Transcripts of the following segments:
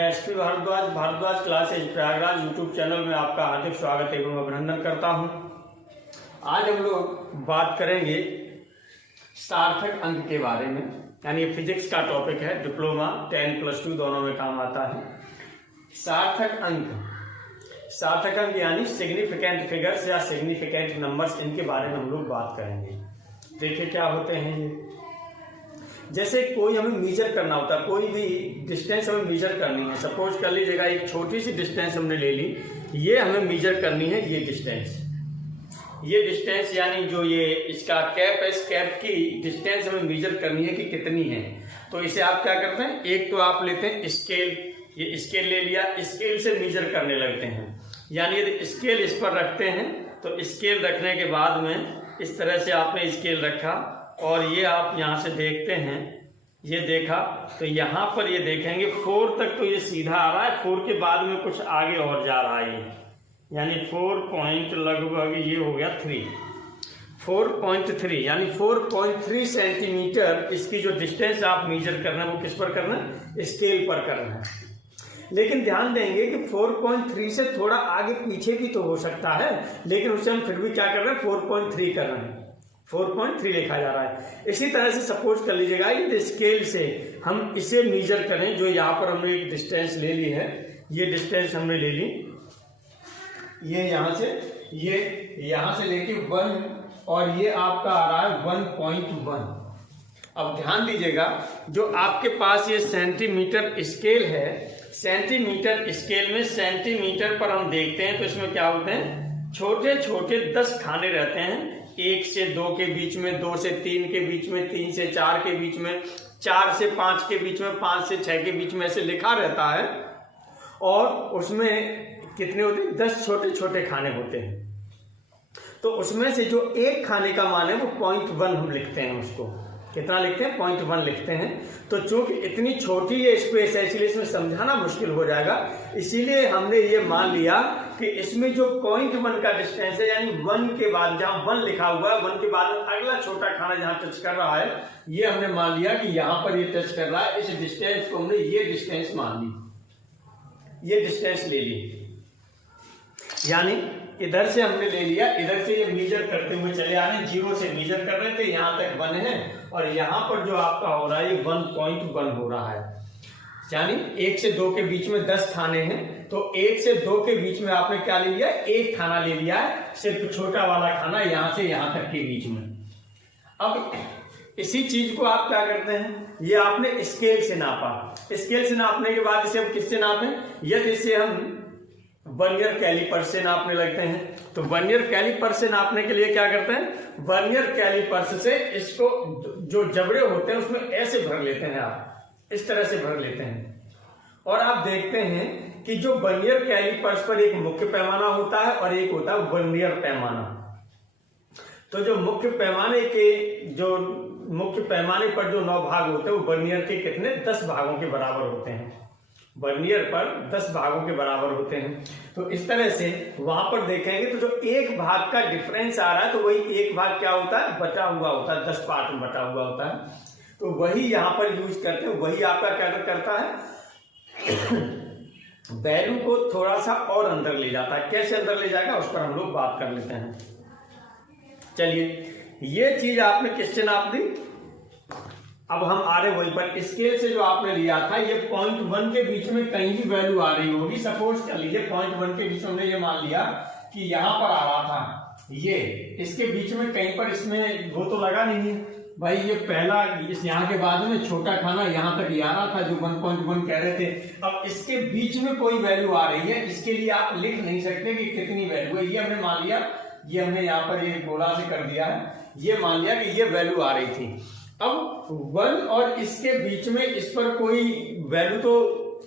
SP Bhardwaj classes Prayagraj YouTube channel में आपका हार्दिक स्वागत एवं अभिनंदन करता हूं। आज हम लोग बात करेंगे सार्थक अंक के बारे में, यानी फिजिक्स का टॉपिक है। डिप्लोमा 10+2 दोनों में काम आता है। सार्थक अंक यानी सिग्निफिकेंट फिगर्स या सिग्निफिकेंट नंबर्स, इनके बारे में हम लोग बात करेंगे। देखिए क्या होते हैं ये। जैसे कोई हमें मेजर करना होता है, कोई भी डिस्टेंस हमें मेजर करनी है। सपोज कर लीजिएगा एक छोटी सी डिस्टेंस हमने ले ली, ये हमें मेजर करनी है। ये डिस्टेंस यानी जो ये इसका कैप है, इस कैप की डिस्टेंस हमें मेजर करनी है कि कितनी है। तो इसे आप क्या करते हैं, एक तो आप लेते हैं स्केल, ये स्केल ले लिया, स्केल से मेजर करने लगते हैं। यानी यदि स्केल इस पर रखते हैं तो स्केल रखने के बाद में इस तरह से आपने स्केल रखा और ये आप यहाँ से देखते हैं, ये देखा तो यहाँ पर ये देखेंगे 4 तक तो ये सीधा आ रहा है। 4 के बाद में कुछ आगे और जा रहा है ये, यानी 4 पॉइंट लगभग ये हो गया 4.3 यानी 4.3 सेंटीमीटर इसकी जो डिस्टेंस आप मेजर करना है वो किस पर करना है, स्केल पर करना है। लेकिन ध्यान देंगे कि 4.3 से थोड़ा आगे पीछे भी तो हो सकता है, लेकिन उससे हम फिर भी क्या कर रहे हैं, 4.3 कर रहे हैं। 4.3 लिखा जा रहा है। इसी तरह से सपोज कर लीजिएगा कि स्केल से हम इसे मेजर करें, जो यहाँ पर हमने एक डिस्टेंस ले ली है, ये डिस्टेंस हमने ले ली, ये यहाँ से लेके 1 और ये आपका आ रहा है 1.1। अब ध्यान दीजिएगा, जो आपके पास ये सेंटीमीटर स्केल है, सेंटीमीटर स्केल में सेंटीमीटर पर हम देखते हैं तो इसमें क्या होते हैं, छोटे छोटे 10 खाने रहते हैं। 1 से 2 के बीच में, 2 से 3 के बीच में, 3 से 4 के बीच में, 4 से 5 के बीच में, 5 से 6 के बीच में ऐसे लिखा रहता है। और उसमें कितने होते हैं, 10 छोटे छोटे खाने होते हैं। तो उसमें से जो एक खाने का मान है वो 0.1 हम लिखते हैं। उसको कितना लिखते हैं, 0.1 लिखते हैं। तो चूंकि इतनी छोटी ये स्पेस है, इसलिए इसमें समझाना मुश्किल हो जाएगा। इसीलिए हमने ये मान लिया कि इसमें जो 0.1 का डिस्टेंस है, यानी 1 के बाद जहां 1 लिखा हुआ है, 1 के बाद में अगला छोटा खाना जहां टच कर रहा है, ये हमने मान लिया कि यहां पर ये टच कर रहा है। इस डिस्टेंस को हमने ये डिस्टेंस मान ली, ये डिस्टेंस ले ली। यानी इधर से हमने ले लिया, इधर से ये मेजर करते हुए चले आ रहे हैं, 0 से मेजर कर रहे थे, यहां तक 1 है और यहां पर जो आपका हो रहा है ये 1.1 हो रहा है। यानी 1 से 2 के बीच में 10 खाने हैं, तो 1 से 2 के बीच में आपने क्या ले लिया, एक खाना ले लिया है, सिर्फ छोटा वाला खाना यहां से यहां तक के बीच में। अब इसी चीज को आप क्या करते हैं, ये आपने स्केल से नापा। स्केल से नापने के बाद इसे हम किससे नापें, यदि इसे हम वर्नियर कैलिपर से नापने लगते हैं, तो वर्नियर कैलिपर से नापने के लिए क्या करते हैं, वर्नियर कैलिपर से इसको जो जबड़े होते हैं उसमें ऐसे भर लेते हैं, आप इस तरह से भर लेते हैं। और आप देखते हैं कि जो वर्नियर कैलिपर्स पर एक मुख्य पैमाना होता है और एक होता है वर्नियर पैमाना। तो जो मुख्य पैमाने पर जो 9 भाग होते हैं वो वर्नियर के कितने, 10 भागों के बराबर होते हैं। वर्नियर पर 10 भागों के बराबर होते हैं। तो इस तरह से वहां पर देखेंगे तो जो एक भाग का डिफरेंस आ रहा है, तो वही एक भाग क्या होता है, बटा हुआ होता है, 10 पार्ट में बटा हुआ होता है। तो वही यहां पर यूज करते हैं। वही आपका क्या करता है, वैल्यू को थोड़ा सा और अंदर ले जाता है। कैसे अंदर ले जाएगा उस पर हम लोग बात कर लेते हैं। चलिए, ये चीज आपने किससे नाप दी, अब हम आ रहे वहीं पर। स्केल से जो आपने लिया था, ये 0.1 के बीच में कहीं भी वैल्यू आ रही होगी। सपोज कर लीजिए 0.1 के बीच में हमने ये मान लिया कि यहां पर आ रहा था, ये इसके बीच में कहीं पर इसमें वो तो लगा नहीं है भाई, ये पहला इस यहाँ के बाद में छोटा खाना यहां तक आ रहा था जो 1.1 कह रहे थे। अब इसके बीच में कोई वैल्यू आ रही है, इसके लिए आप लिख नहीं सकते कि कितनी वैल्यू है। ये हमने मान लिया, ये हमने यहाँ पर ये गोला से कर दिया है, ये मान लिया कि ये वैल्यू आ रही थी। अब 1 और इसके बीच में इस पर कोई वैल्यू तो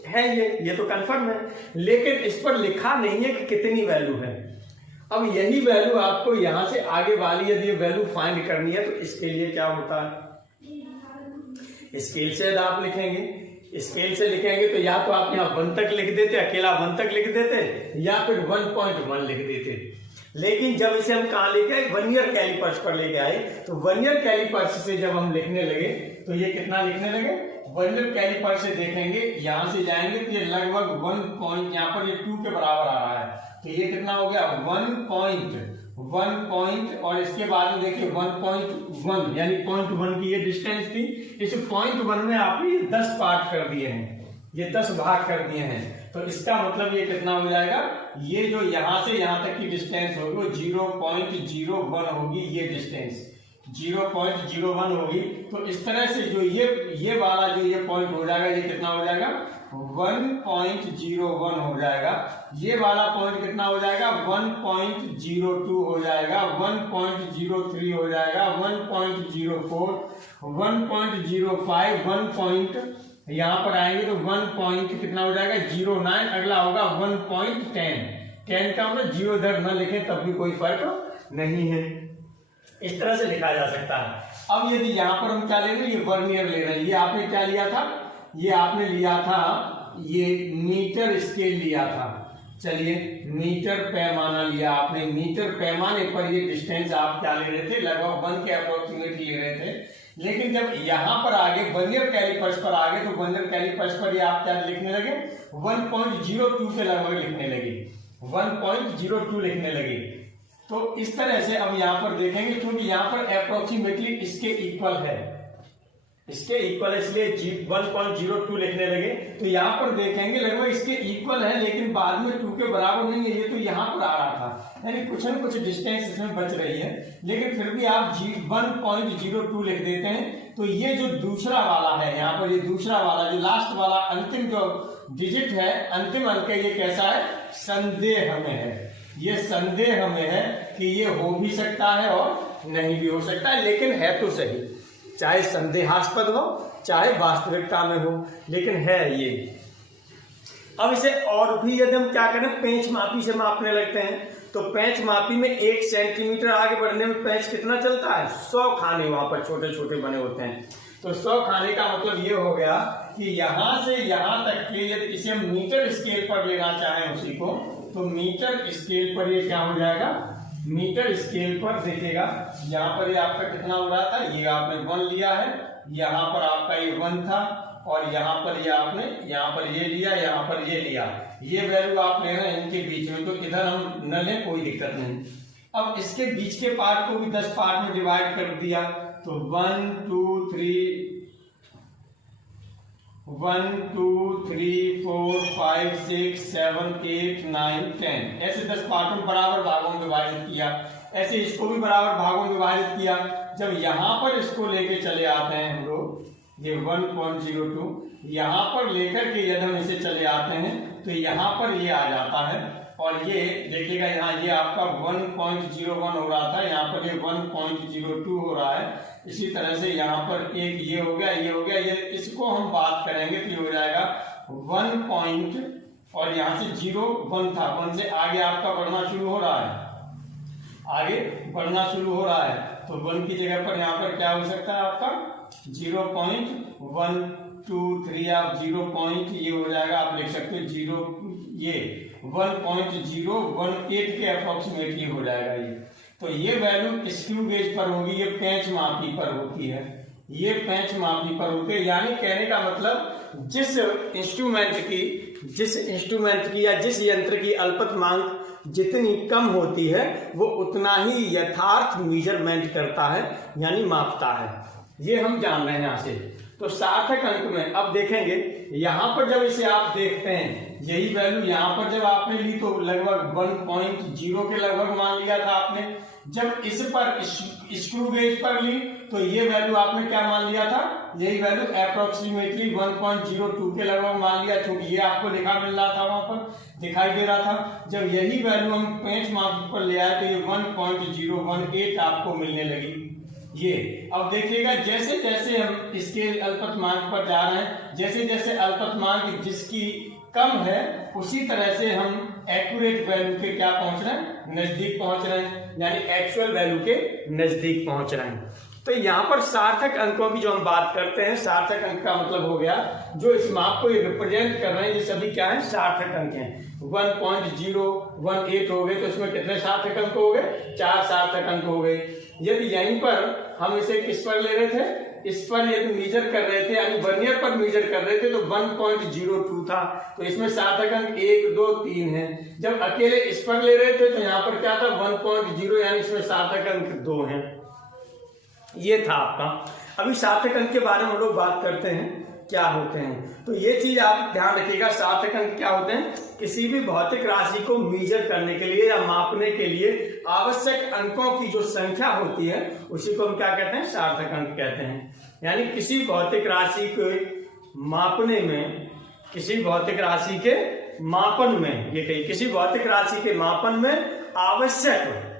है, ये तो कंफर्म है, लेकिन इस पर लिखा नहीं है कि कितनी वैल्यू है। अब यही वैल्यू आपको यहां से आगे वाली यदि वैल्यू फाइंड करनी है, तो इसके लिए क्या होता है, स्केल से आप लिखेंगे। स्केल से लिखेंगे तो या तो आप यहाँ 1 तक लिख देते, अकेला 1 तक लिख देते, या फिर 1.1 लिख देते। लेकिन जब इसे हम कहां लेके आए, वर्नियर कैलिपर्स पर लेके आए, तो वर्नियर कैलिपर्स से जब हम लिखने लगे तो ये कितना लिखने लगे, वर्नियर कैलिपर से देखेंगे, यहां से जाएंगे तो ये लगभग 1 पॉइंट, यहाँ पर ये 2 के बराबर आ रहा है, तो ये कितना हो गया 1 पॉइंट और इसके बाद में देखिए 1.1 यानी 0.1 की ये डिस्टेंस थी। इस 0.1 में आपने ये 10 पार्ट कर दिए हैं, ये 10 भाग कर दिए हैं, तो इसका मतलब ये कितना हो जाएगा, ये जो यहां से यहां तक की डिस्टेंस होगी वो 0.01 होगी, ये डिस्टेंस 0.01 होगी। तो इस तरह से जो ये वाला जो ये पॉइंट हो जाएगा, ये कितना हो जाएगा 1.01 हो जाएगा। ये वाला पॉइंट कितना हो जाएगा 1.02 हो जाएगा, 1.03 हो जाएगा, 1.04, 1.05, 1 पॉइंट यहां पर आएंगे तो 1 पॉइंट कितना हो जाएगा 09, अगला होगा 1.10। 10 का मतलब 0 इधर न लिखें तब भी कोई फर्क नहीं है, इस तरह से लिखा जा सकता है। अब यदि यहां पर हम क्या ले रहे हैं, ये वर्नियर ले रहे हैं, ये आपने क्या लिया था, ये आपने लिया था ये मीटर स्केल लिया था, चलिए मीटर पैमाना लिया आपने, मीटर पैमाने पर ये डिस्टेंस आप क्या ले रहे थे, लगभग 1 के अप्रोक्सीमेटली ले रहे थे। लेकिन जब यहां पर आगे वर्नियर कैलिपर्स पर आगे तो वर्नियर कैलिपर्स पर ये आप क्या लिखने लगे 1.02 के लगभग लिखने लगे, 1.02 लिखने लगे। तो इस तरह से अब यहां पर देखेंगे, क्योंकि यहां पर अप्रोक्सीमेटली इसके इक्वल है, इसके इक्वल इसलिए 1.02 लिखने लगे। तो यहां पर देखेंगे लगभग इसके इक्वल है, लेकिन बाद में 2 के बराबर नहीं है, ये तो यहां पर आ रहा था, यानी कुछ न कुछ डिस्टेंस इसमें बच रही है, लेकिन फिर भी आप 1.02 लिख देते हैं। तो ये जो दूसरा वाला है, यहाँ पर ये दूसरा वाला जो लास्ट वाला अंतिम जो डिजिट है, अंतिम अंक है, ये कैसा है, संदेह में है, ये संदेह में है कि ये हो भी सकता है और नहीं भी हो सकता है, लेकिन है तो सही, चाहे संदेहास्पद हो चाहे वास्तविकता में हो, लेकिन है ये। अब इसे और भी यदि हम क्या करें, पेंच मापी से मापने लगते हैं, तो पेंच मापी में 1 सेंटीमीटर आगे बढ़ने में पेंच कितना चलता है 100 खाने वहां पर छोटे छोटे बने होते हैं। तो 100 खाने का मतलब ये हो गया कि यहां से यहां तक के यदि इसे हम मीटर स्केल पर लेना चाहें उसी को, तो मीटर स्केल पर ये क्या हो जाएगा, मीटर स्केल पर देखिएगा, यहाँ पर ये आपका कितना हो रहा था, ये आपने 1 लिया है, यहाँ पर आपका ये 1 था, और यहाँ पर ये आपने यहाँ पर ये लिया, यहाँ पर ये लिया, ये वैल्यू आप ले रहे हैं इनके बीच में, तो इधर हम न लें कोई दिक्कत नहीं। अब इसके बीच के पार्ट को भी 10 पार्ट में डिवाइड कर दिया, तो 1 2 3 1 2 3 4 5 6 7 8 9 10 ऐसे 10 पार्टों में बराबर भागों में विभाजित किया, ऐसे इसको भी बराबर भागों में विभाजित किया। जब यहाँ पर इसको लेके चले आते हैं हम लोग, ये 1.02 यहाँ पर लेकर के यदि हम इसे चले आते हैं तो यहाँ पर ये आ जाता है, और ये देखिएगा यहाँ ये आपका 1.01 हो रहा था, यहाँ पर ये 1.02 हो रहा है। इसी तरह से यहाँ पर एक ये हो गया, ये हो गया, ये इसको हम बात करेंगे तो ये हो जाएगा 1 पॉइंट, और यहाँ से 0.1 था, 1 से आगे आपका बढ़ना शुरू हो रहा है, आगे बढ़ना शुरू हो रहा है, तो 1 की जगह पर यहाँ पर क्या हो सकता है आपका 0.123, आप 0. ये हो जाएगा, आप लिख सकते हो 0, ये 1.018 के अप्रोक्सीमेटली हो जाएगा ये। तो ये वैल्यू स्क्रू गेज पर होगी, ये पेंच मापी पर होती है, ये पेंच मापी पर होती है। यानी कहने का मतलब जिस इंस्ट्रूमेंट की या जिस यंत्र की अल्पतमांक जितनी कम होती है वो उतना ही यथार्थ मेजरमेंट करता है, यानी मापता है। ये हम जान रहे हैं यहाँ से। तो सार्थक अंक में अब देखेंगे, यहाँ पर जब इसे आप देखते हैं, यही वैल्यू यहाँ पर जब आपने ली तो लगभग 1.0 के लगभग मान लिया था आपने। जब इस पर स्क्रू गेज पर ली तो ये वैल्यू आपने क्या मान लिया था, यही वैल्यू अप्रोक्सीमेटली 1.02 के लगभग मान लिया, क्योंकि ये आपको लिखा मिल रहा था, वहां पर दिखाई दे रहा था। जब यही वैल्यू हम पेंच माप पर ले आए तो ये 1.018 आपको मिलने लगी। ये अब देखिएगा, जैसे जैसे हम इसके अल्पतमांक पर जा रहे हैं, जैसे जैसे अल्पतमांक जिसकी कम है उसी तरह से हम एक्यूरेट वैल्यू के क्या पहुंच रहे हैं, नजदीक पहुंच रहे हैं, यानी एक्चुअल वैल्यू के नजदीक पहुंच रहे हैं। तो यहाँ पर सार्थक अंकों की जो हम बात करते हैं, सार्थक अंक का मतलब हो गया जो इस माप को रिप्रेजेंट कर रहे हैं, ये सभी क्या है, सार्थक अंक हैं। 1.018 हो गए तो इसमें कितने सार्थक अंक हो गए, 4 सार्थक अंक हो गए। यदि यहीं पर हम इसे किस पर ले रहे थे, इस पर यदि मेजर कर रहे थे यानी वर्नियर पर मेजर कर रहे थे तो 1.02 था, तो इसमें सार्थक अंक 1, 2, 3 है। जब अकेले इस पर ले रहे थे तो यहाँ पर क्या था 1.0 यानी इसमें सार्थक अंक 2 है। ये था आपका। अभी सार्थक अंक के बारे में हम लोग बात करते हैं क्या होते हैं। तो ये चीज आप ध्यान रखिएगा, सार्थक अंक क्या होते हैं? किसी भी भौतिक राशि को मेजर करने के लिए या मापने के लिए आवश्यक अंकों की जो संख्या होती है उसी को हम क्या कहते हैं? सार्थक अंक कहते हैं। यानी किसी भौतिक राशि को मापने में, किसी भौतिक राशि के मापन में, ये कहिए किसी भौतिक राशि के मापन में आवश्यक,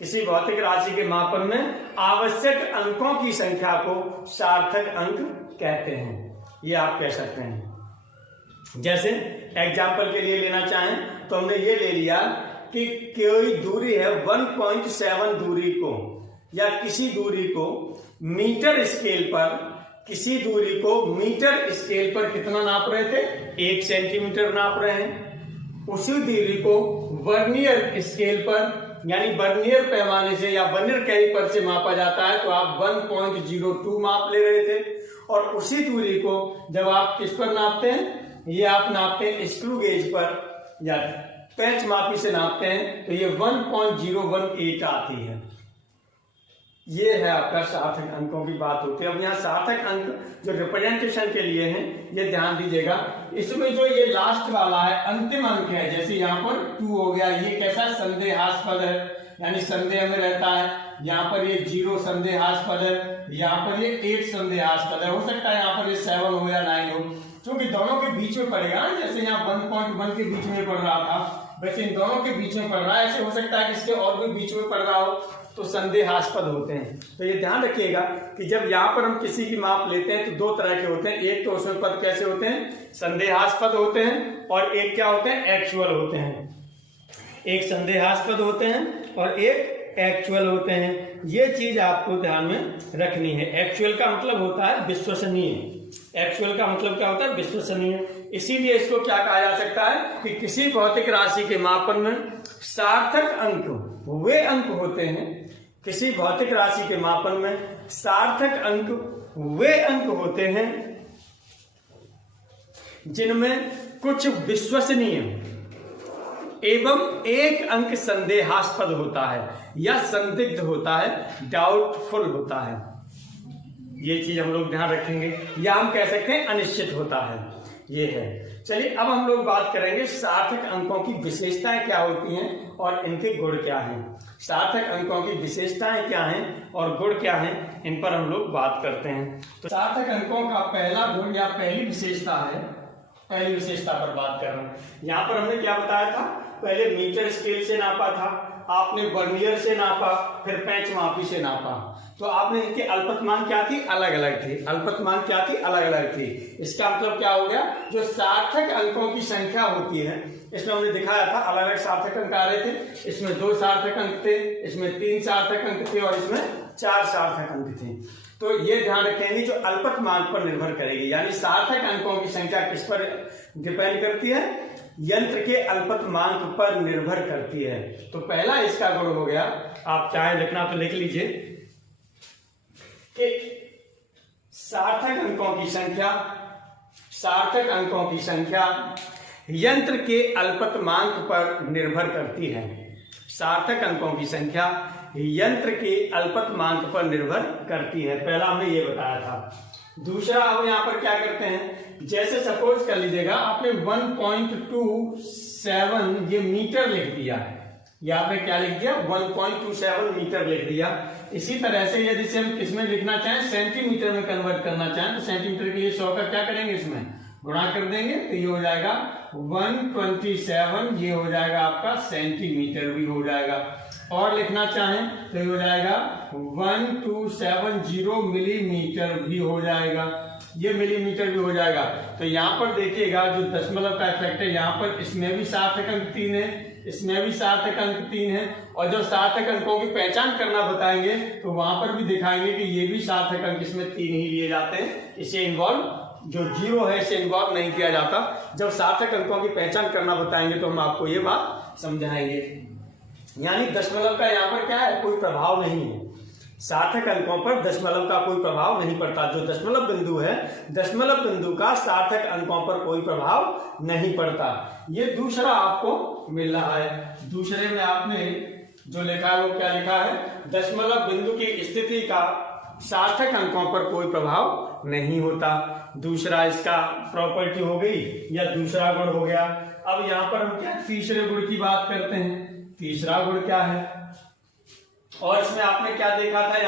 किसी भौतिक राशि के मापन में आवश्यक अंकों की संख्या को सार्थक अंक कहते हैं। ये आप कह सकते हैं। जैसे एग्जाम्पल के लिए लेना चाहें तो हमने ये ले लिया कि कोई दूरी है 1.7 दूरी को या किसी दूरी को मीटर स्केल पर, किसी दूरी को मीटर स्केल पर कितना नाप रहे थे? 1 सेंटीमीटर नाप रहे हैं। उसी दूरी को वर्नियर स्केल पर यानी वर्नियर पैमाने से या वर्नियर कैलिपर से मापा जाता है, तो आप 1.02 माप ले रहे थे। और उसी दूरी को जब आप किस पर नापते हैं? ये आप नापते हैं स्क्रू गेज पर या पेंच मापी से नापते हैं, तो ये 1.018 आती है। ये है आपका सार्थक अंकों की बात होती है। अब यहाँ सार्थक अंक जो रिप्रेजेंटेशन के लिए हैं, ये ध्यान दीजिएगा। इसमें जो ये लास्ट वाला है अंतिम अंक है, जैसे यहाँ पर 2 हो गया, ये कैसा संदेहास्पद है यानी संदेह में रहता है। यहाँ पर ये 0 संदेहास्पद है, यहाँ पर ये 8 संदेहास्पद है। हो सकता है यहाँ पर ये 7 हो या 9 हो, क्योंकि दोनों के बीच में पड़ेगा। जैसे यहाँ 1.1 के बीच में पड़ रहा था, वैसे इन दोनों के बीच में पड़ रहा है। ऐसे हो सकता है कि इसके और भी बीच में पड़ रहा हो, तो संदेहास्पद होते हैं। तो ये ध्यान रखिएगा कि जब यहाँ पर हम किसी की माप लेते हैं तो 2 तरह के होते हैं। एक तो उसमें पद कैसे होते हैं? संदेहास्पद होते हैं, और एक क्या होते हैं? एक्चुअल होते हैं। एक संदेहास्पद होते हैं और एक एक्चुअल होते हैं। ये चीज आपको ध्यान में रखनी है। एक्चुअल का मतलब होता है विश्वसनीय। एक्चुअल का मतलब क्या होता है? विश्वसनीय। इसीलिए इसको क्या कहा जा सकता है कि किसी भौतिक राशि के मापन में सार्थक अंक वे अंक होते हैं, किसी भौतिक राशि के मापन में सार्थक अंक वे अंक होते हैं जिनमें कुछ विश्वसनीय एवं एक अंक संदेहास्पद होता है या संदिग्ध होता है, डाउटफुल होता है। ये चीज हम लोग ध्यान रखेंगे, या हम कह सकते हैं अनिश्चित होता है। ये है। चलिए अब हम लोग बात करेंगे सार्थक अंकों की विशेषताएं क्या होती हैं और इनके गुण क्या हैं। सार्थक अंकों की विशेषताएं क्या हैं और गुण क्या हैं, इन पर हम लोग बात करते हैं। तो सार्थक अंकों का पहला गुण या पहली विशेषता है, पहली विशेषता पर बात कर रहे हैं। यहाँ पर हमने क्या बताया था? पहले मीटर स्केल से नापा था, आपने वर्नियर से नापा, फिर पेंच मापी से नापा। तो आपने इनकी अल्पतमान क्या थी? अलग अलग थी। अल्पतमान क्या थी? अलग अलग थी। इसका मतलब क्या हो गया? जो सार्थक अंकों की संख्या होती है, इसमें हमने दिखाया था अलग अलग सार्थक अंक आ रहे थे। इसमें 2 सार्थक अंक थे, इसमें 3 सार्थक अंक थे और इसमें 4 सार्थक अंक थे। तो ये ध्यान रखेंगे जो अल्पतमान पर निर्भर करेगी, यानी सार्थक अंकों की संख्या किस पर डिपेंड करती है? यंत्र के अल्पतमांक पर निर्भर करती है। तो पहला इसका गुण हो गया, आप चाहे लिखना तो लिख लीजिए कि सार्थक अंकों की संख्या, सार्थक अंकों की संख्या यंत्र के अल्पतमांक पर निर्भर करती है। सार्थक अंकों की संख्या यंत्र के अल्पतमांक पर निर्भर करती है। पहला हमने ये बताया था। दूसरा अब यहाँ पर क्या करते हैं, जैसे सपोज कर लीजिएगा आपने 1.27 ये मीटर लिख दिया है, या आपने क्या लिख दिया? 1.27 मीटर लिख दिया। इसी तरह से यदि से हम किसमें लिखना चाहें, सेंटीमीटर में कन्वर्ट करना चाहें, तो सेंटीमीटर के लिए 100 का क्या करेंगे? इसमें गुणा कर देंगे, तो ये हो जाएगा 127, ये हो जाएगा आपका सेंटीमीटर भी हो जाएगा। और लिखना चाहें तो ये हो जाएगा 1270 मिलीमीटर भी हो जाएगा, ये मिलीमीटर भी हो जाएगा। तो यहाँ पर देखिएगा जो दशमलव का इफेक्ट है, यहाँ पर इसमें भी सार्थक अंक 3 है, इसमें भी सार्थक अंक 3 है, और जब सार्थक अंकों की पहचान करना बताएंगे तो वहां पर भी दिखाएंगे कि ये भी सार्थक अंक इसमें 3 ही लिए जाते हैं। इसे इन्वॉल्व जो 0 है इसे इन्वॉल्व नहीं किया जाता। जब सार्थक अंकों की पहचान करना बताएंगे तो हम आपको ये बात समझाएंगे। यानी दशमलव का यहाँ पर क्या है? कोई प्रभाव नहीं है। सार्थक अंकों पर दशमलव का कोई प्रभाव नहीं पड़ता। जो दशमलव बिंदु है, दशमलव बिंदु का सार्थक अंकों पर कोई प्रभाव नहीं पड़ता। ये दूसरा आपको मिल रहा है। दूसरे में आपने जो लिखा है वो क्या लिखा है, दशमलव बिंदु की स्थिति का सार्थक अंकों पर कोई प्रभाव नहीं होता। दूसरा इसका प्रॉपर्टी हो गई या दूसरा गुण हो गया। अब यहाँ पर हम क्या तीसरे गुण की बात करते हैं। तीसरा गुण क्या है, और इसमें आपने क्या देखा था,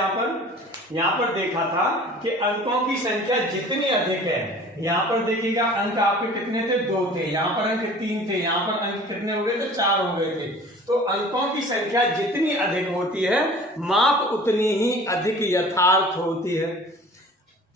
यहाँ पर देखा था कि अंकों की संख्या जितनी अधिक है, यहाँ पर देखिएगा अंक आपके कितने थे, 2 थे, यहाँ पर अंक 3 थे, यहाँ पर अंक कितने हो गए थे, 4 हो गए थे। तो अंकों की संख्या जितनी अधिक होती है, माप उतनी ही अधिक यथार्थ होती है।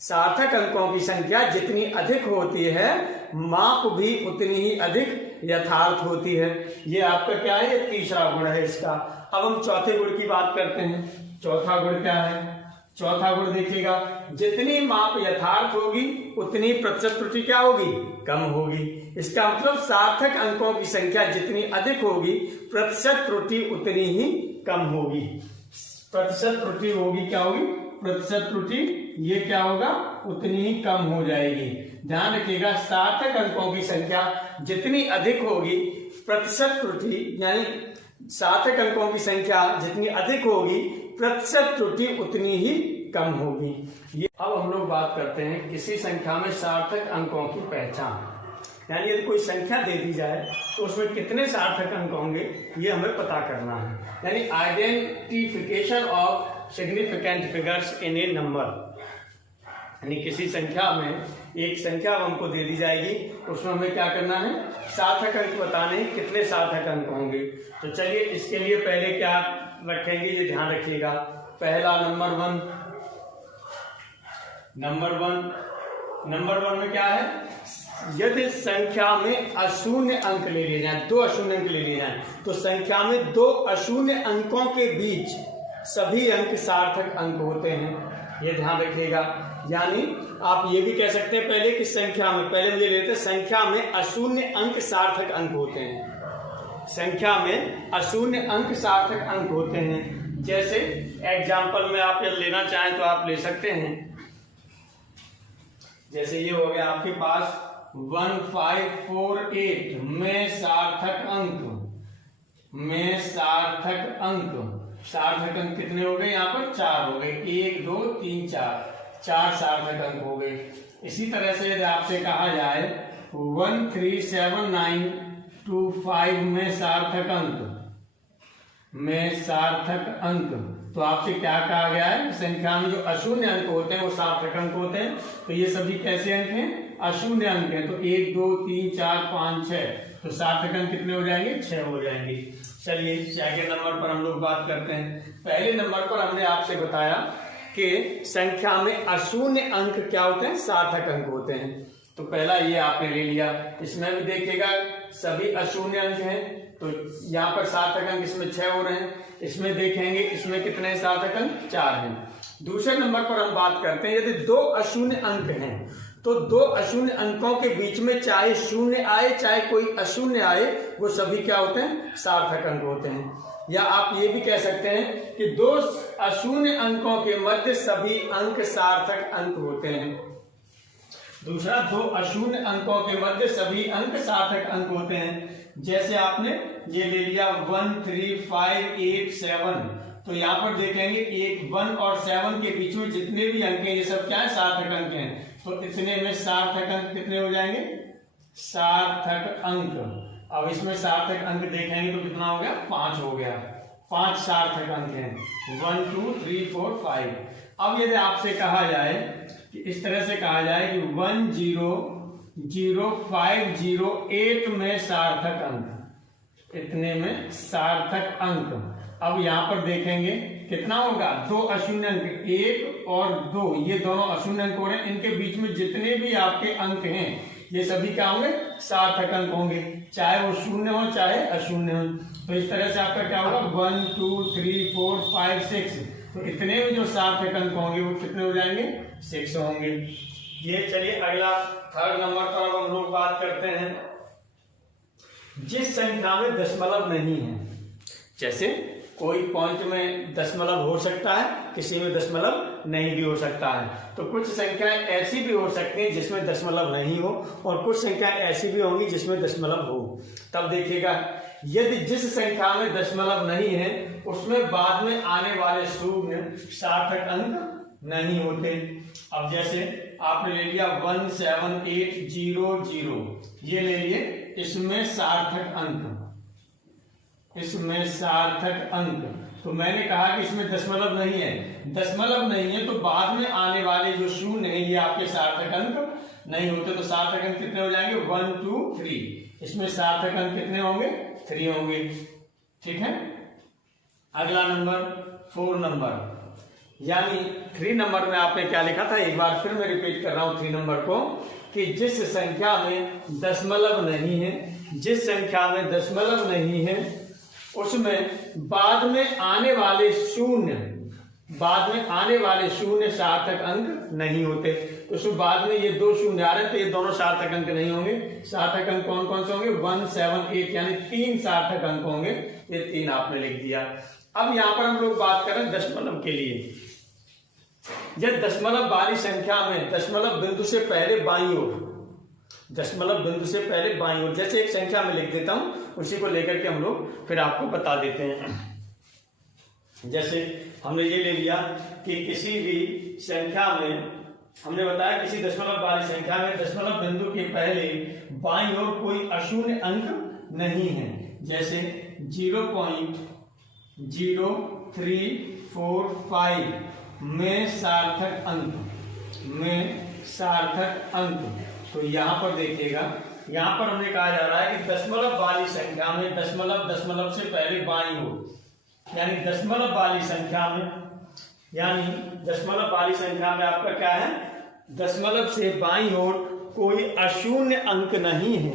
सार्थक अंकों की संख्या जितनी अधिक होती है, माप भी उतनी ही अधिक यथार्थ होती है। ये आपका क्या है, ये तीसरा गुण है इसका। अब हम चौथे गुण की बात करते हैं। चौथा गुण क्या है, चौथा गुण देखिएगा, जितनी माप यथार्थ होगी उतनी प्रतिशत त्रुटि क्या होगी, कम होगी। इसका मतलब सार्थक अंकों की संख्या जितनी अधिक होगी, प्रतिशत त्रुटि उतनी ही कम होगी। प्रतिशत त्रुटि होगी क्या होगी, प्रतिशत त्रुटि ये क्या होगा, उतनी ही कम हो जाएगी। ध्यान रखिएगा, सार्थक अंकों की संख्या जितनी अधिक होगी, प्रतिशत त्रुटि यानी सार्थक अंकों की संख्या जितनी अधिक होगी, प्रतिशत त्रुटि उतनी ही कम होगी। ये अब हम लोग बात करते हैं किसी संख्या में सार्थक अंकों की पहचान। यानी यदि कोई संख्या दे दी जाए तो उसमें कितने सार्थक अंक होंगे, ये हमें पता करना है। यानी identification of significant figures in A number. यानी किसी संख्या में एक संख्या हमको दे दी जाएगी, उसमें हमें क्या करना है, सार्थक अंक बताने हैं, कितने सार्थक अंक होंगे। तो चलिए इसके लिए पहले क्या रखेंगे, ये ध्यान रखिएगा। पहला नंबर वन में क्या है, यदि संख्या में अशून्य अंक ले लिए जाए, 2 अशून्य अंक ले लिए जाए, तो संख्या में 2 अशून्य अंकों के बीच सभी अंक सार्थक अंक होते हैं। ये ध्यान रखिएगा। यानी आप ये भी कह सकते हैं पहले कि संख्या में, पहले मुझे लेते हैं, संख्या में अशून्य अंक सार्थक अंक होते हैं। संख्या में अशून्य अंक सार्थक अंक होते हैं। जैसे एग्जाम्पल में आप यदि लेना चाहें तो आप ले सकते हैं। जैसे ये हो गया आपके पास 1548 में सार्थक अंक कितने हो गए, यहाँ पर 4 हो गए, 1 2 3 4 सार्थक अंक हो गए। इसी तरह से यदि आपसे कहा जाए 137925 में सार्थक अंक, तो आपसे क्या कहा गया है, संख्या में जो अशून्य अंक होते हैं वो सार्थक अंक होते हैं। तो ये सभी कैसे अंक हैं, अशून्य अंक हैं। तो 1 2 3 4 5 6, तो सार्थक अंक कितने हो जाएंगे, 6 हो जाएंगे। चलिए सेकंड नंबर पर हम लोग बात करते हैं। पहले नंबर पर हमने आपसे बताया कि संख्या में अशून्य अंक क्या होते हैं, सार्थक अंक होते हैं। तो पहला ये आपने ले लिया। इसमें भी देखिएगा सभी अशून्य अंक हैं, तो यहाँ पर सार्थक अंक इसमें 6 हो रहे हैं। इसमें देखेंगे इसमें कितने सार्थक अंक, 4 हैं। दूसरे नंबर पर हम बात करते हैं, यदि 2 अशून्य अंक हैं, तो 2 अशून्य अंकों के बीच में चाहे शून्य आए चाहे कोई अशून्य आए, वो सभी क्या होते हैं, सार्थक अंक होते हैं। या आप ये भी कह सकते हैं कि 2 अशून्य अंकों के मध्य सभी अंक सार्थक अंक होते हैं। दूसरा, 2 अशून्य अंकों के मध्य सभी अंक सार्थक अंक होते हैं। जैसे आपने ये ले लिया 13587, तो यहाँ पर देखेंगे 1 और 7 के बीच में जितने भी अंक हैं ये सब क्या है, सार्थक अंक हैं। तो इतने में सार्थक अंक कितने हो जाएंगे, सार्थक अंक। अब इसमें सार्थक अंक देखेंगे तो कितना हो गया, 5 हो गया। 5 सार्थक अंक हैं, 1 2 3 4 5। अब यदि आपसे कहा जाए कि इस तरह से कहा जाए कि 1000508 में सार्थक अंक, इतने में सार्थक अंक। अब यहाँ पर देखेंगे कितना होगा, 2 अशून्य अंक, 1 और 2, ये दोनों अशून्य अंक हो रहे हैं। इनके बीच में जितने भी आपके अंक हैं ये सभी क्या होंगे, सार्थक अंक होंगे, चाहे वो शून्य हो चाहे अशून्य हो। तो इस तरह से आपका क्या होगा, 1 2 3 4 5 6। तो इतने में जो सार्थक अंक होंगे वो कितने हो जाएंगे, 6 होंगे। ये चलिए अगला थर्ड नंबर पर अब हम लोग बात करते हैं जिस संख्या में दशमलव नहीं है। जैसे कोई पॉइंट में दशमलव हो सकता है, किसी में दशमलव नहीं भी हो सकता है। तो कुछ संख्याएं ऐसी भी हो सकती हैं जिसमें दशमलव नहीं हो, और कुछ संख्याएं ऐसी भी होंगी जिसमें दशमलव हो। तब देखिएगा, यदि जिस संख्या में दशमलव नहीं है उसमें बाद में आने वाले शून्य सार्थक अंक नहीं होते। अब जैसे आपने ले लिया 17800, ये ले लिए, इसमें सार्थक अंक, तो मैंने कहा कि इसमें दशमलव नहीं है, तो बाद में आने वाले जो शून्य है ये आपके सार्थक अंक नहीं होते। तो सार्थक अंक कितने हो जाएंगे? 1 2 3। इसमें सार्थक अंक कितने होंगे? 3 होंगे। ठीक है। अगला नंबर 4 नंबर, यानी 3 नंबर में आपने क्या लिखा था, एक बार फिर मैं रिपीट कर रहा हूं 3 नंबर को, कि जिस संख्या में दशमलव नहीं है उसमें बाद में आने वाले शून्य सार्थक अंक नहीं होते। तो उसमें बाद में ये 2 शून्य आ रहे हैं तो ये दोनों सार्थक अंक नहीं होंगे। सार्थक अंक कौन कौन से होंगे? 1 7 8, यानी 3 सार्थक अंक होंगे। ये 3 आपने लिख दिया। अब यहां पर हम लोग बात करें दशमलव के लिए। जब दशमलव वाली संख्या में दशमलव बिंदु से पहले बाईं ओर, जैसे एक संख्या में लिख देता हूं, उसी को लेकर के हम लोग फिर आपको बता देते हैं। जैसे हमने ये ले लिया कि किसी भी संख्या में, हमने बताया किसी दशमलव वाली संख्या में दशमलव बिंदु के पहले बाईं ओर कोई अशून्य अंक नहीं है। जैसे 0.0345 में सार्थक अंक। तो यहां पर देखिएगा, यहां पर हमने कहा जा रहा है कि दशमलव वाली संख्या में दशमलव से पहले बाईं ओर, यानी दशमलव वाली संख्या में आपका क्या है? दशमलव से बाईं ओर कोई अशून्य अंक नहीं है।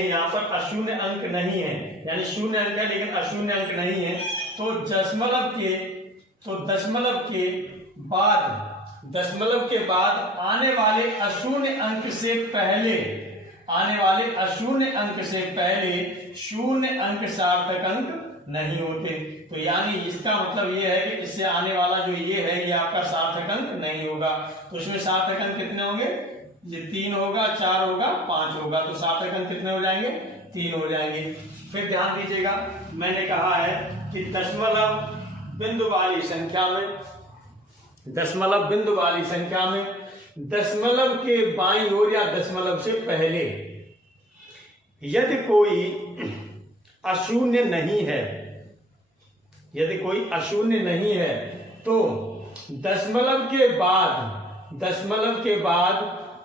यहाँ पर अशून्य अंक नहीं है, यानी शून्य अंक है लेकिन अशून्य अंक नहीं है। तो दशमलव के बाद आने वाले अशून्य अंक से पहले शून्य अंक सार्थक अंक नहीं होते। तो यानी इसका मतलब ये है कि इससे आने वाला जो ये है ये आपका सार्थक अंक नहीं होगा। तो उसमें सार्थक अंक कितने होंगे? ये 3 होगा, 4 होगा, 5 होगा। तो सार्थक अंक कितने हो जाएंगे? 3 हो जाएंगे। फिर ध्यान दीजिएगा, मैंने कहा है कि दशमलव बिंदु वाली संख्या में दशमलव के बाईं ओर या दशमलव से पहले यदि कोई अशून्य नहीं है तो दशमलव के बाद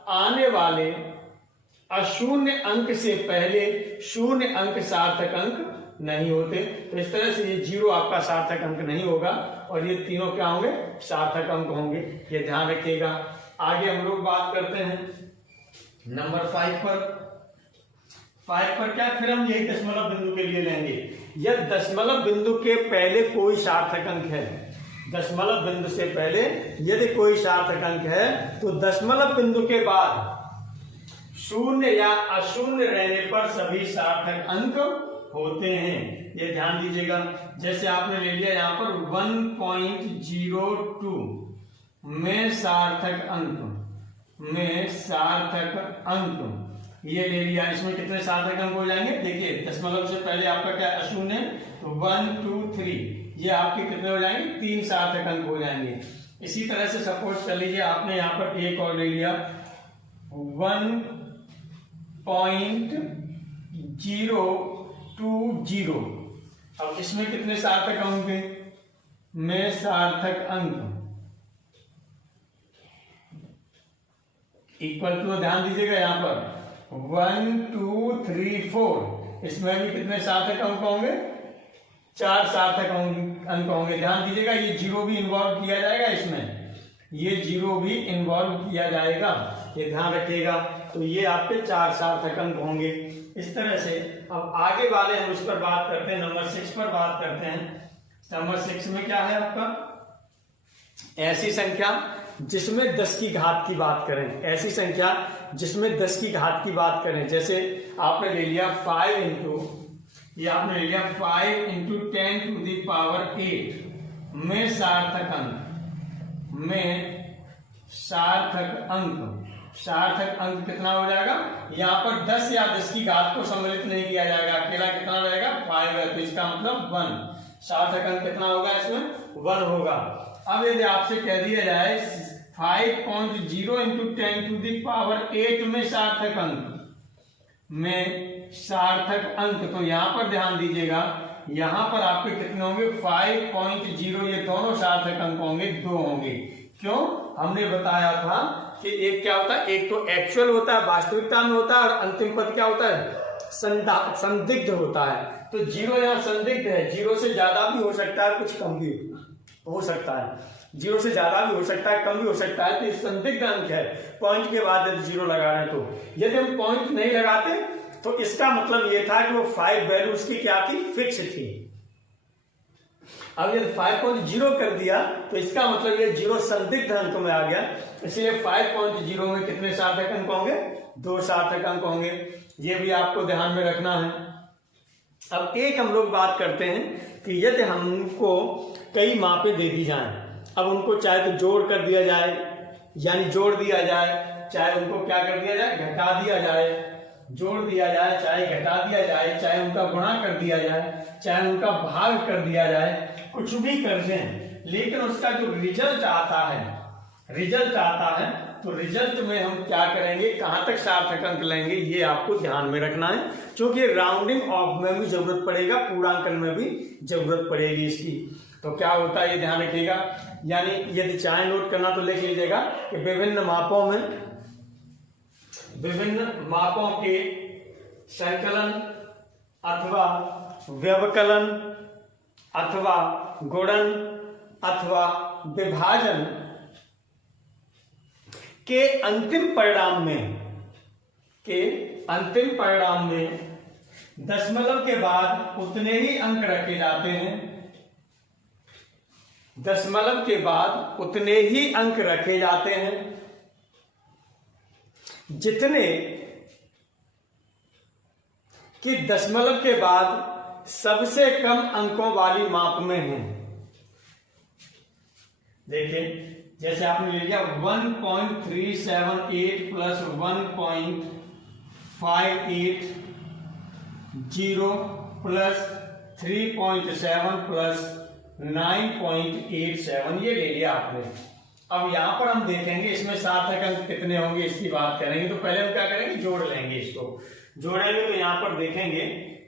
आने वाले अशून्य अंक से पहले शून्य अंक सार्थक अंक नहीं होते। तो इस तरह से ये 0 आपका सार्थक अंक नहीं होगा और ये तीनों क्या होंगे? सार्थक अंक होंगे। ये ध्यान रखिएगा। आगे हम लोग बात करते हैं नंबर 5 पर क्या, फिर हम यही दशमलव बिंदु के लिए लेंगे। यदि दशमलव बिंदु के पहले कोई सार्थक अंक है, दशमलव बिंदु से पहले यदि कोई सार्थक अंक है तो दशमलव बिंदु के बाद शून्य या अशून्य रहने पर सभी सार्थक अंक होते हैं। ये ध्यान दीजिएगा। जैसे आपने ले लिया यहाँ पर 1.02 में सार्थक अंक ये ले लिया। इसमें कितने सार्थक अंक हो जाएंगे? देखिए दशमलव से पहले आपका क्या अशून्य, तो 1 2 3, ये आपके कितने हो जाएंगे? 3 सार्थक अंक हो जाएंगे। इसी तरह से सपोज कर लीजिए आपने यहाँ पर एक और ले लिया 1.020। अब इसमें कितने सार्थक अंक होंगे? में सार्थक अंक इक्वल टू, ध्यान दीजिएगा यहाँ पर 1 2 3 4, इसमें भी कितने सार्थक अंक होंगे? 4 सार्थक अंक होंगे। ध्यान दीजिएगा, ये 0 भी इन्वॉल्व किया जाएगा, इसमें ये 0 भी इन्वॉल्व किया जाएगा, ये ध्यान रखिएगा। तो ये आपके 4 सार्थक अंक होंगे। इस तरह से अब आगे वाले हम उस पर बात करते हैं, नंबर 6 पर बात करते हैं। नंबर 6 में क्या है आपका? ऐसी संख्या जिसमें 10 की घात की बात करें, ऐसी संख्या जिसमें 10 की घात की बात करें। जैसे आपने ले लिया 5 × ये आपने ले लिया 5 इंटू 10⁸ में सार्थक अंक कितना हो जाएगा? यहाँ पर 10 या 10 की घात को सम्मिलित नहीं किया जाएगा, अकेला कितना रहेगा? 5 है, तो इसका मतलब 1। सार्थक अंक कितना होगा इसमें? 1 होगा। अब यदि आपसे कह दिया जाए 5.0 इंटू 10⁸ में सार्थक अंक, तो यहाँ पर ध्यान दीजिएगा, यहाँ पर आपके कितने होंगे? 5.0, ये दोनों सार्थक अंक होंगे, 2 होंगे। क्यों? हमने बताया था कि एक क्या होता है, एक तो एक्चुअल होता है, वास्तविकता में होता है, और अंतिम पद क्या होता है? संदिग्ध होता है। तो 0 यहाँ संदिग्ध है, 0 से ज्यादा भी हो सकता है, कुछ कम भी हो सकता है। 0 से ज्यादा भी हो सकता है, कम भी हो सकता है, तो ये संदिग्ध अंक है। पॉइंट के बाद यदि 0 लगा रहे हैं, तो यदि हम पॉइंट नहीं लगाते तो इसका मतलब ये था कि वो 5 वैल्यू उसकी क्या थी? फिक्स थी। अब यदि 5.0 कर दिया तो इसका मतलब ये 0 संदिग्ध अंक में आ गया, इसलिए 5.0 में कितने सार्थक अंक होंगे? 2 सार्थक अंक होंगे। ये भी आपको ध्यान में रखना है। अब एक हम लोग बात करते हैं कि यदि हमको कई मापें दे दी जाएं, अब उनको चाहे तो जोड़ कर दिया जाए, यानी जोड़ दिया जाए, चाहे उनको क्या कर दिया जाए? घटा दिया जाए, जोड़ दिया जाए, चाहे घटा दिया जाए, चाहे उनका गुणा कर दिया जाए, चाहे उनका भाग कर दिया जाए, कुछ भी कर दें, लेकिन उसका जो रिजल्ट आता है तो रिजल्ट में हम क्या करेंगे? कहां तक सार्थक अंक लेंगे, ये आपको ध्यान में रखना है, क्योंकि राउंडिंग ऑफ में भी जरूरत पड़ेगा, पूर्णांकन में भी जरूरत पड़ेगी इसकी। तो क्या होता है ये ध्यान रखिएगा। यानी यदि चाहे नोट करना तो लिख लीजिएगा कि विभिन्न मापों के संकलन अथवा व्यवकलन अथवा गुणन अथवा विभाजन के अंतिम परिणाम में दशमलव के बाद उतने ही अंक रखे जाते हैं, दशमलव के बाद उतने ही अंक रखे जाते हैं जितने कि दशमलव के बाद सबसे कम अंकों वाली माप में हैं। देखिए, जैसे आपने ले लिया 1.378 प्लस 1.580 प्लस 3.7 प्लस 9.87, ये ले लिया आपने। अब यहां पर हम देखेंगे इसमें सार्थक अंक कितने होंगे, इसकी बात करेंगे। तो पहले हम क्या करेंगे? जोड़ लेंगे। इसको जोड़ेंगे तो यहां पर देखेंगे,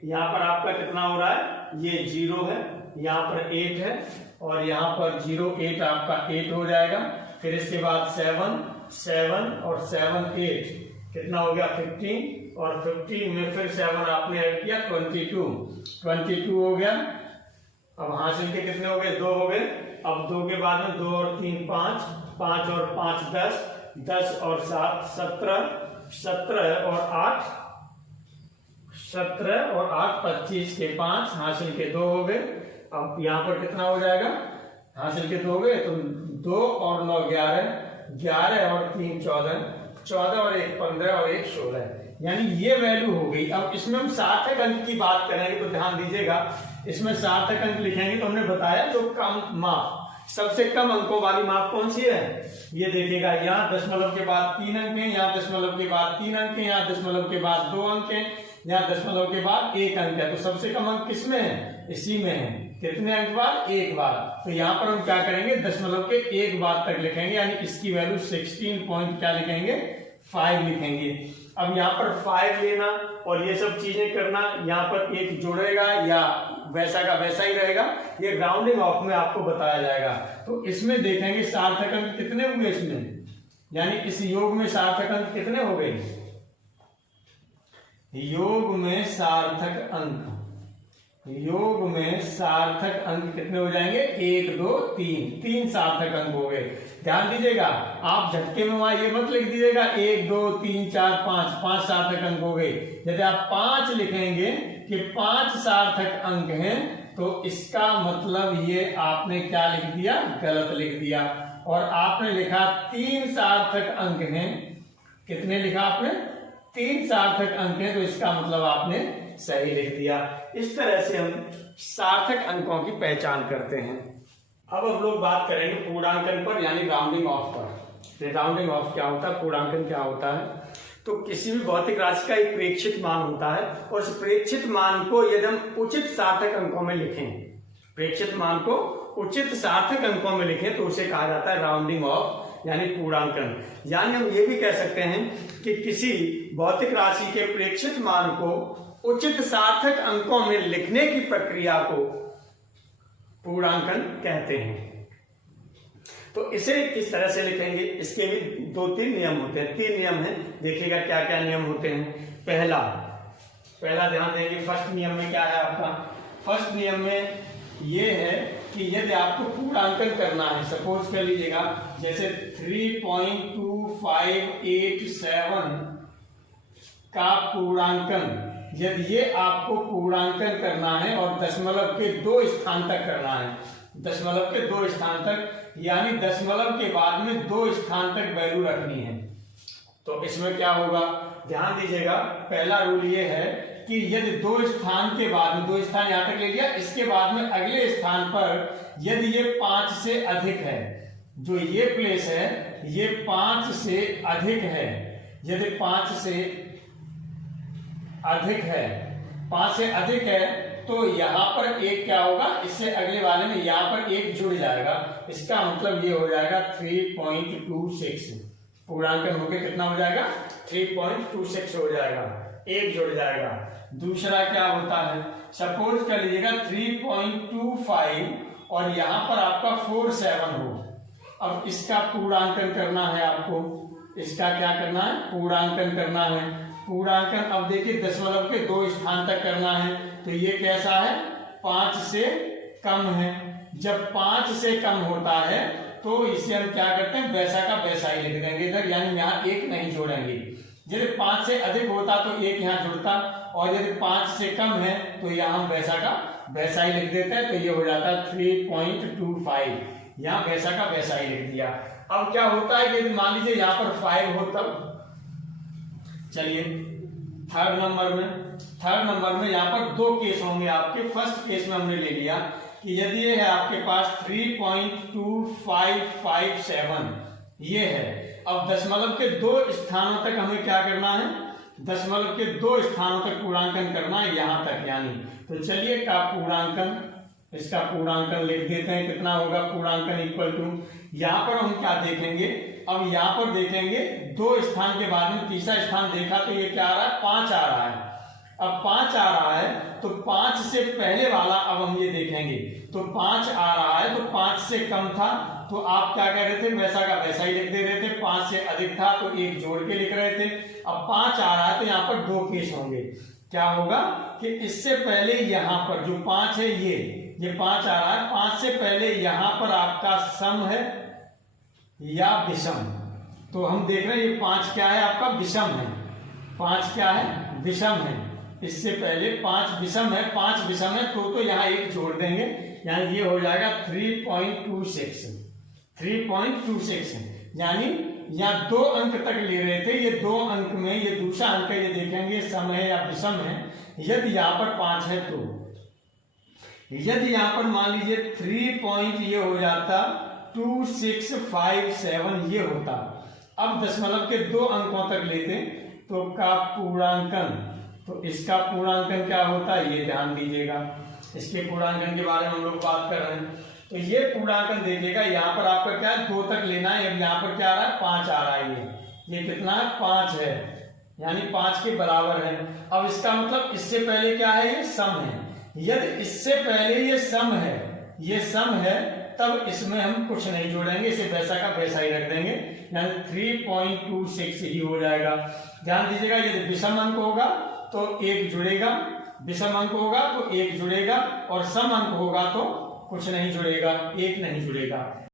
यहां पर आपका कितना हो रहा है? ये 0 है, यहां पर 8 है, और यहां पर 0 8 आपका 8 हो जाएगा। फिर इसके बाद 7 7 और 7 8 कितना हो गया? 15, और 15 में फिर 7 आपने ऐड किया 22 हो गया। अब हासिल के कितने हो गए? 2 हो गए। अब 2 के बाद में 2 और 3 5, 5 और 5 10, 10 और 7 17, 17 और 8 25 के 5, हासिल के 2 हो गए। अब यहाँ पर कितना हो जाएगा? हासिल के 2 हो गए, तो 2 और 9 11, 11 और 3 14, 14 और 1 15 और 1 16, यानी ये वैल्यू हो गई। अब इसमें हम सार्थक अंक की बात करेंगे तो ध्यान दीजिएगा, इसमें सार्थक अंक लिखेंगे तो हमने बताया जो कम माप, सबसे कम अंकों वाली माप कौन सी है? ये देखिएगा, यहाँ दशमलव के बाद 3 अंक हैं, यहाँ दशमलव के बाद 3 अंक हैं, यहाँ दशमलव के बाद 2 अंक हैं, यहाँ दशमलव के बाद 1 अंक है। तो सबसे कम अंक किसमें है? इसी में है। कितने अंक बाद? 1 बार। तो यहाँ पर हम क्या करेंगे? दशमलव के 1 बार तक लिखेंगे, यानी इसकी वैल्यू 16 पॉइंट क्या लिखेंगे? 5 लिखेंगे। अब यहाँ पर 5 लेना और ये सब चीजें करना, यहाँ पर 1 जोड़ेगा या वैसा का वैसा ही रहेगा, ये राउंडिंग ऑफ में आपको बताया जाएगा। तो इसमें देखेंगे सार्थक अंक कितने हुए इसमें, यानी इस योग में सार्थक अंक कितने हो गए? योग में सार्थक अंक कितने हो जाएंगे? 1 2 3 सार्थक अंक हो गए। ध्यान दीजिएगा, आप झटके में वहां ये मत लिख दीजिएगा 1 2 3 4 5 सार्थक अंक हो गए। यदि आप 5 लिखेंगे कि 5 सार्थक अंक हैं, तो इसका मतलब ये आपने क्या लिख दिया? गलत लिख दिया। और आपने लिखा 3 सार्थक अंक हैं। कितने लिखा आपने? 3 सार्थक अंक हैं, तो इसका मतलब आपने सही लिख दिया। इस तरह से हम सार्थक अंकों की पहचान करते हैं। अब हम लोग बात करेंगे पूर्णांकन पर, यानी राउंडिंग ऑफ पर। राउंडिंग ऑफ क्या होता है, पूर्णांकन क्या होता है? तो किसी भी भौतिक राशि का एक प्रेक्षित मान होता है और उस प्रेक्षित मान को यदि हम उचित सार्थक अंकों में लिखें, प्रेक्षित मान को उचित सार्थक अंकों में लिखें, तो उसे कहा जाता है राउंडिंग ऑफ, यानी पूर्णांकन। यानी हम ये भी कह सकते हैं कि किसी भौतिक राशि के प्रेक्षित मान को उचित सार्थक अंकों में लिखने की प्रक्रिया को पूर्णांकन कहते हैं। तो इसे किस तरह से लिखेंगे, इसके भी 2-3 नियम होते हैं, 3 नियम हैं। देखिएगा क्या क्या नियम होते हैं। पहला ध्यान देंगे, फर्स्ट नियम में क्या है आपका? फर्स्ट नियम में ये है कि यदि आपको पूर्णांकन करना है, सपोज कर लीजिएगा जैसे 3.2587 का पूर्णांकन, यदि ये आपको पूर्णांकन करना है और दशमलव के 2 स्थान तक करना है, दशमलव के 2 स्थान तक, यानी दशमलव के बाद में 2 स्थान तक वैल्यू रखनी है, तो इसमें क्या होगा, ध्यान दीजिएगा। पहला रूल ये है कि यदि 2 स्थान के बाद में, 2 स्थान यहां तक ले लिया, इसके बाद में अगले स्थान पर यदि ये 5 से अधिक है, जो ये प्लेस है ये 5 से अधिक है, यदि 5 से अधिक है, 5 से अधिक है, तो यहां पर एक क्या होगा, इससे अगले वाले में यहां पर एक जुड़ जाएगा। इसका मतलब ये हो जाएगा 3.26, पूर्णांकन होके कितना हो जाएगा, 3.26 हो जाएगा, एक जुड़ जाएगा। दूसरा क्या होता है, सपोज कर लीजिएगा 3.25 और यहां पर आपका 47 हो। अब इसका पूर्णांकन करना है आपको, इसका क्या करना है, पूर्णांकन करना है। पूर्णांकन अब देखिए दशमलव के 2 स्थान तक करना है, तो ये कैसा है, 5 से कम है। जब 5 से कम होता है तो इसे हम क्या करते हैं, वैसा का वैसा ही लिख देंगे इधर, यानी यहाँ एक नहीं जोड़ेंगे। यदि 5 से अधिक होता तो एक यहाँ जुड़ता, और यदि 5 से कम है तो यहाँ हम वैसा का वैसा ही लिख देते हैं, तो ये हो जाता है 3.25, यहाँ वैसा का वैसा ही लिख दिया। अब क्या होता है कि यदि मान लीजिए यहाँ पर 5 हो, तब चलिए थर्ड नंबर में यहाँ पर 2 केस होंगे आपके। फर्स्ट केस में हमने ले लिया कि यदि ये है आपके पास 3.2557 ये है। अब दशमलव के 2 स्थानों तक हमें क्या करना है, दशमलव के 2 स्थानों तक पूर्णांकन करना है, यहां तक यानी। तो चलिए का पूर्णांकन, इसका पूर्णांकन लिख देते हैं, कितना होगा पूर्णांकन इक्वल टू, यहां पर हम क्या देखेंगे, अब यहां पर देखेंगे 2 स्थान के बाद में तीसरा स्थान देखा तो ये क्या आ रहा है, 5 आ रहा है। अब 5 आ रहा है तो 5 से पहले वाला अब हम ये देखेंगे, तो 5 आ रहा है तो 5 से कम था तो आप क्या कह रहे थे, वैसा का वैसा ही लिख दे रहे थे। 5 से अधिक था तो एक जोड़ के लिख रहे थे। अब 5 आ रहा है तो यहाँ पर 2 केस होंगे। क्या होगा कि इससे पहले यहाँ पर जो 5 है ये 5 आ रहा है, 5 से पहले यहाँ पर आपका सम है या विषम, तो हम देख रहे हैं ये 5 क्या है आपका, विषम है। 5 क्या है, विषम है। इससे पहले 5 विषम है, 5 विषम है तो यहाँ एक जोड़ देंगे, यानी ये हो जाएगा 3.26, यानी यहाँ 2 अंक तक ले रहे थे, ये 2 अंक में ये दूसरा अंक है, ये देखेंगे सम है या विषम है। यदि यहाँ पर 5 है तो यदि यहाँ पर मान लीजिए 3 ये हो जाता 2657 ये होता। अब दशमलव के 2 अंकों तक लेते तो का पूर्णांकन, तो इसका पूर्णांकन क्या होता है ये ध्यान दीजिएगा। इसके पूर्णांकन के बारे में हम लोग बात कर रहे हैं, तो ये पूर्णांकन देखिएगा, यहाँ पर आपका क्या है 2 तक लेना है। अब यहाँ पर क्या आ रहा है, 5 आ रहा है, ये कितना है, 5 है, यानी 5 के बराबर है। अब इसका मतलब इससे पहले क्या है, ये सम है। यदि इससे पहले ये सम है तब इसमें हम कुछ नहीं जोड़ेंगे, इसे वैसा का वैसा ही रख देंगे, यानी 3.26 ही हो जाएगा। ध्यान दीजिएगा, यदि विषम अंक होगा तो एक जुड़ेगा, विषम अंक होगा तो एक जुड़ेगा, और सम अंक होगा तो कुछ नहीं जुड़ेगा, एक नहीं जुड़ेगा।